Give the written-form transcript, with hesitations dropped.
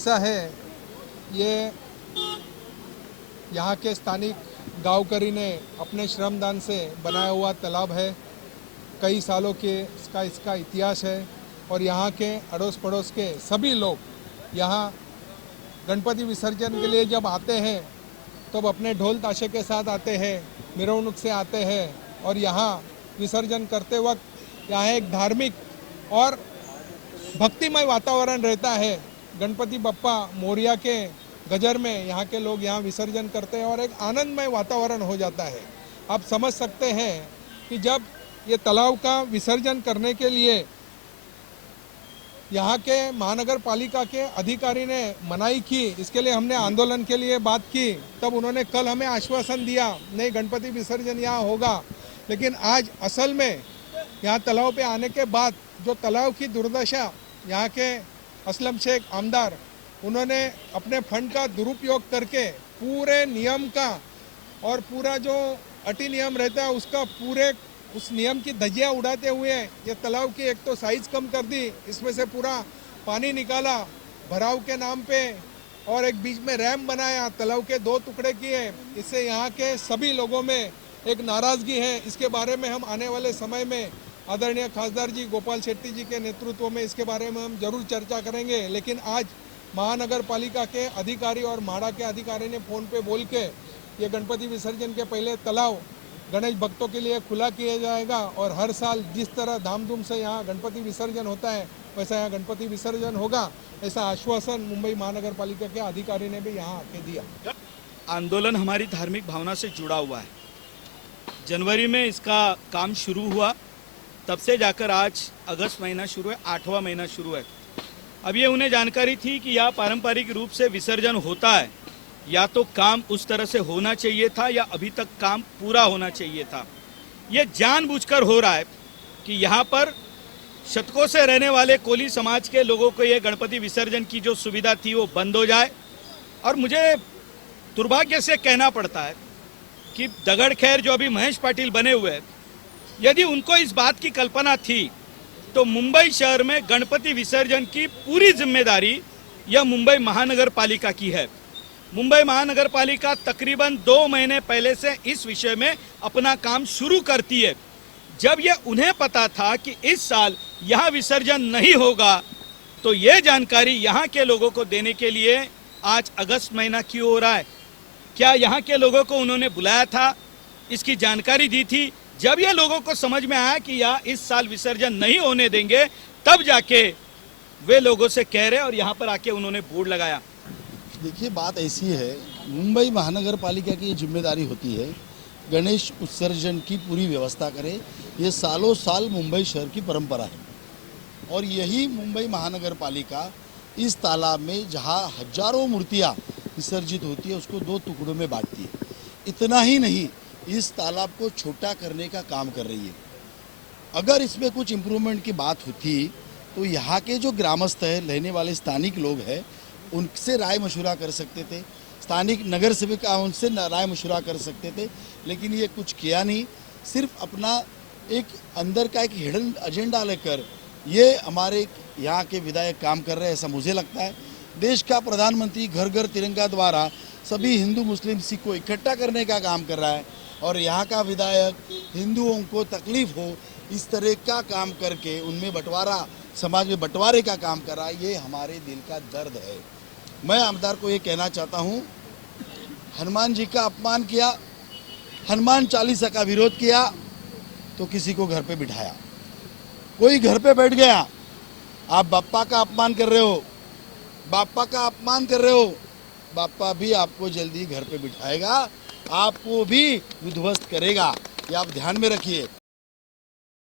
ऐसा है, ये यहाँ के स्थानिक गांवकरी ने अपने श्रमदान से बनाया हुआ तालाब है। कई सालों के इसका इतिहास है और यहाँ के अड़ोस पड़ोस के सभी लोग यहाँ गणपति विसर्जन के लिए जब आते हैं तब अपने ढोल ताशे के साथ आते हैं, मिरवणुक से आते हैं और यहाँ विसर्जन करते वक्त यहाँ एक धार्मिक और भक्तिमय वातावरण रहता है। गणपति बप्पा मोरिया के गजर में यहाँ के लोग यहाँ विसर्जन करते हैं और एक आनंदमय वातावरण हो जाता है। आप समझ सकते हैं कि जब ये तालाब का विसर्जन करने के लिए यहाँ के महानगर पालिका के अधिकारी ने मनाही की, इसके लिए हमने आंदोलन के लिए बात की, तब उन्होंने कल हमें आश्वासन दिया नहीं गणपति विसर्जन यहाँ होगा। लेकिन आज असल में यहाँ तालाब पे आने के बाद जो तालाब की दुर्दशा, यहाँ के असलम शेख आमदार, उन्होंने अपने फंड का दुरुपयोग करके पूरे नियम का और पूरा जो अटी नियम रहता है उसका पूरे उस नियम की धज्जियाँ उड़ाते हुए ये तालाब की एक तो साइज कम कर दी, इसमें से पूरा पानी निकाला भराव के नाम पे और एक बीच में रैम बनाया, तालाब के 2 टुकड़े किए। इससे यहाँ के सभी लोगों में एक नाराज़गी है। इसके बारे में हम आने वाले समय में आदरणीय खासदार जी गोपाल शेट्टी जी के नेतृत्व में इसके बारे में हम जरूर चर्चा करेंगे। लेकिन आज महानगर पालिका के अधिकारी और म्हाडा के अधिकारी ने फ़ोन पे बोल के ये गणपति विसर्जन के पहले तालाब गणेश भक्तों के लिए खुला किया जाएगा और हर साल जिस तरह धामधूम से यहाँ गणपति विसर्जन होता है वैसा यहाँ गणपति विसर्जन होगा, ऐसा आश्वासन मुंबई महानगर पालिका के अधिकारी ने भी यहाँ आके दिया। आंदोलन हमारी धार्मिक भावना से जुड़ा हुआ है। जनवरी में इसका काम शुरू हुआ, तब से जाकर आज अगस्त महीना शुरू है, 8वां महीना शुरू है। अब ये उन्हें जानकारी थी कि यहाँ पारंपरिक रूप से विसर्जन होता है, या तो काम उस तरह से होना चाहिए था या अभी तक काम पूरा होना चाहिए था। ये जानबूझकर हो रहा है कि यहाँ पर शतकों से रहने वाले कोली समाज के लोगों को ये गणपति विसर्जन की जो सुविधा थी वो बंद हो जाए। और मुझे दुर्भाग्य से कहना पड़ता है कि दगड़ खैर जो अभी महेश पाटिल बने हुए हैं, यदि उनको इस बात की कल्पना थी तो मुंबई शहर में गणपति विसर्जन की पूरी जिम्मेदारी यह मुंबई महानगर पालिका की है। मुंबई महानगर पालिका तकरीबन 2 महीने पहले से इस विषय में अपना काम शुरू करती है। जब यह उन्हें पता था कि इस साल यहाँ विसर्जन नहीं होगा तो ये जानकारी यहाँ के लोगों को देने के लिए आज अगस्त महीना क्यों हो रहा है? क्या यहाँ के लोगों को उन्होंने बुलाया था, इसकी जानकारी दी थी? जब ये लोगों को समझ में आया कि यहाँ इस साल विसर्जन नहीं होने देंगे, तब जाके वे लोगों से कह रहे और यहाँ पर आके उन्होंने बोर्ड लगाया। देखिए, बात ऐसी है, मुंबई महानगर पालिका की ये जिम्मेदारी होती है गणेश उत्सर्जन की पूरी व्यवस्था करे। ये सालों साल मुंबई शहर की परंपरा है और यही मुंबई महानगर पालिका इस तालाब में जहाँ हजारों मूर्तियाँ विसर्जित होती है उसको 2 टुकड़ों में बांटती है। इतना ही नहीं, इस तालाब को छोटा करने का काम कर रही है। अगर इसमें कुछ इम्प्रूवमेंट की बात होती तो यहाँ के जो ग्रामस्थ है, रहने वाले स्थानिक लोग हैं, उनसे राय मशुरा कर सकते थे, स्थानिक नगर सेविका उनसे राय मशुरा कर सकते थे। लेकिन ये कुछ किया नहीं, सिर्फ अपना एक अंदर का एक हिडन एजेंडा लेकर ये हमारे यहाँ के विधायक काम कर रहे हैं, ऐसा मुझे लगता है। देश का प्रधानमंत्री घर घर तिरंगा द्वारा सभी हिंदू मुस्लिम सिख को इकट्ठा करने का काम कर रहा है और यहाँ का विधायक हिंदुओं को तकलीफ हो इस तरह का काम करके उनमें बंटवारा, समाज में बंटवारे का काम कर रहा है। ये हमारे दिल का दर्द है। मैं आमदार को ये कहना चाहता हूँ, हनुमान जी का अपमान किया, हनुमान चालीसा का विरोध किया तो किसी को घर पे बिठाया, कोई घर पे बैठ गया। आप बाप्पा का अपमान कर रहे हो, बाप्पा का अपमान कर रहे हो, बाप्पा भी आपको जल्दी घर पे बिठाएगा, आपको भी उद्ध्वस्त करेगा। ये आप ध्यान में रखिए।